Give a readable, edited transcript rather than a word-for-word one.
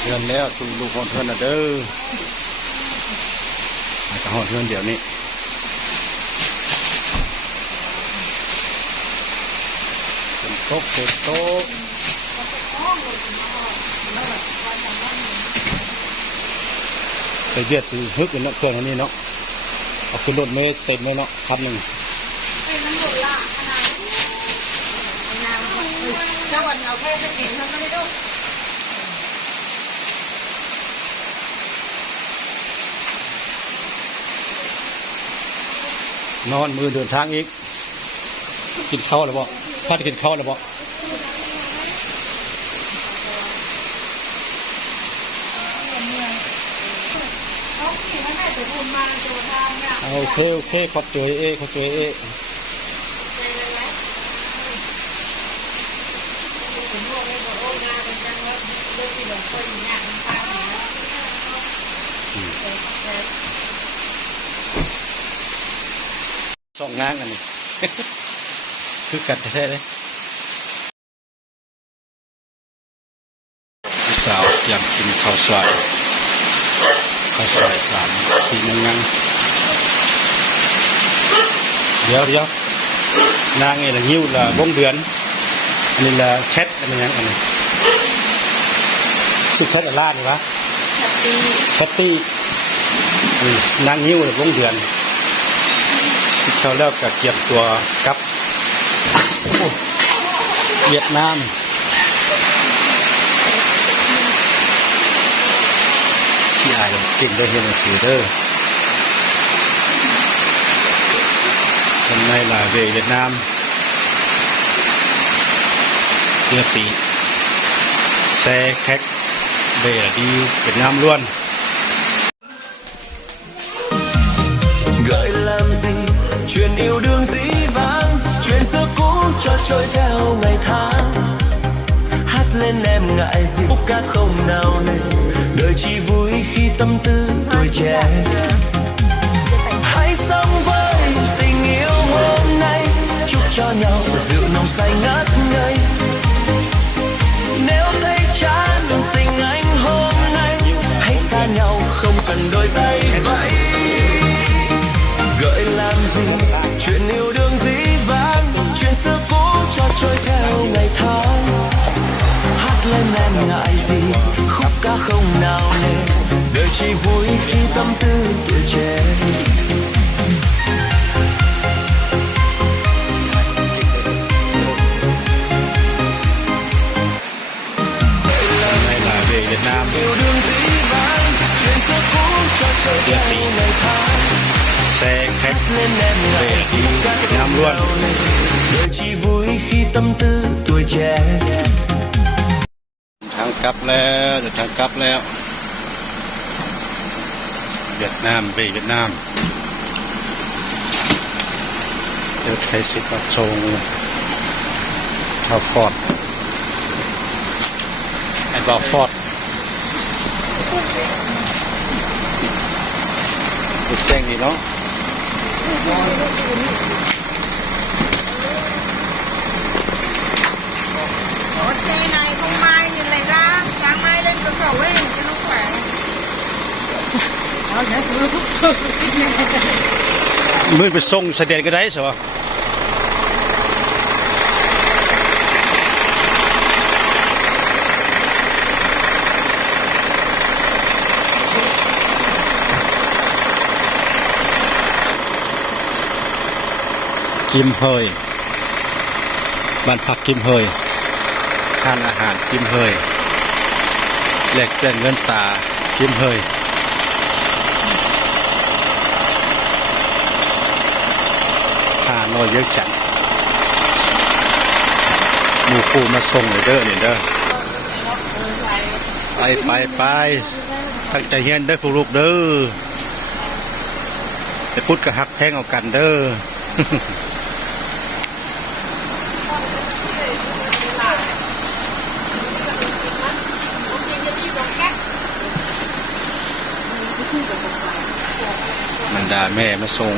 เทือนแล้วทุกลูกของเทือนน่ะเด้ออาจจะหอดเทือนเดี๋ยวนี้เป็นโต๊ะเป็นโต๊ะไปเบียดสิฮึกอยู่เนาะเครื่องอันนี้เนาะเอาขึ้นรถเมล์เต็มเลยเนาะคันหนึ่งเป็นน้ำหลุดละขนาดน้ำเจ้าวันเอาแค่สกินเท่านั้นไม่ดูนอนมือเดินทางอีกกินข้าวหรือเปล่าพาไปกินข้าวหรือเปล่าโอเคโอเคขอบใจเอขอบใจเอสองงานกันนี่ คือกัดแท้ๆเลยพี่สาวเตรียมกินข้าวสวย3-4มื้อยังเดี๋ยวนางนี่ละหิ้วละวงเดือนอันนี้ละแคทอันนี้ยังอันนี้สุดแคทอลาดนี่วะแคตตี้นางหิ้วละวงเดือนที่เขาแล้วก็เก็บตัวกับเวียดนามที่อายเก่งได้เรียนหนังสือเด้อคนในลาเวียดนามเนื้อตีแซ่แคกเบรดีเวียดนามล้วนgợi làm gì chuyện yêu đương dĩ vãng chuyện xưa cũ cho trôi theo ngày tháng hát lên em ngại gì khúc ca không nào nề đời chỉ vui khi tâm tư tuổi trẻ hãy sống với tình yêu hôm nay chúc cho nhau rượu nồng say ngát ngây nếu thấy chán tình anh hôm nay hãy xa nhau không cần đôi tay vẫy gợi làm gì chuyện yêu đương dĩ vãng chuyện xưa cũ cho trôi theo ngày tháng hát lên em ngại gì khúc ca không nào nề đời chỉ vui khi tâm tư tuổi trẻ Việt Nam yêu đương dĩ vãng chuyện xưa cũ cho trôi theo ngày tháng xe khách về đi Việt Nam luôn đời chỉ vui khi tâm tư tuổi trẻ ทางกลับแล้วทางกลับแล้วเวียดนามไปเวียดนามเดี๋ยวไทยสิมาชงทาวฟอร์ดไอ้บอฟอร์ดแจ้งนี่เนาะxe này không mai nhìn này ra sáng mai lên cửa khẩu ấy cho nó khỏeมือไปส่งเสด็จก็ได้สิวะกิมเฮยบ้านพักกิมเฮยทานอาหารกิมเฮยแลกเปลี่ยนเงินตากิมเฮยน้อยเยอะจังหมู่คู่มาส่งเลยเด้อนี่เด้อไปตั้งใจเฮียนเด้อผู้ลูกเด้อไปพุทธกับฮักแพงเอากันเด้อ มันด่าแม่มาส่ง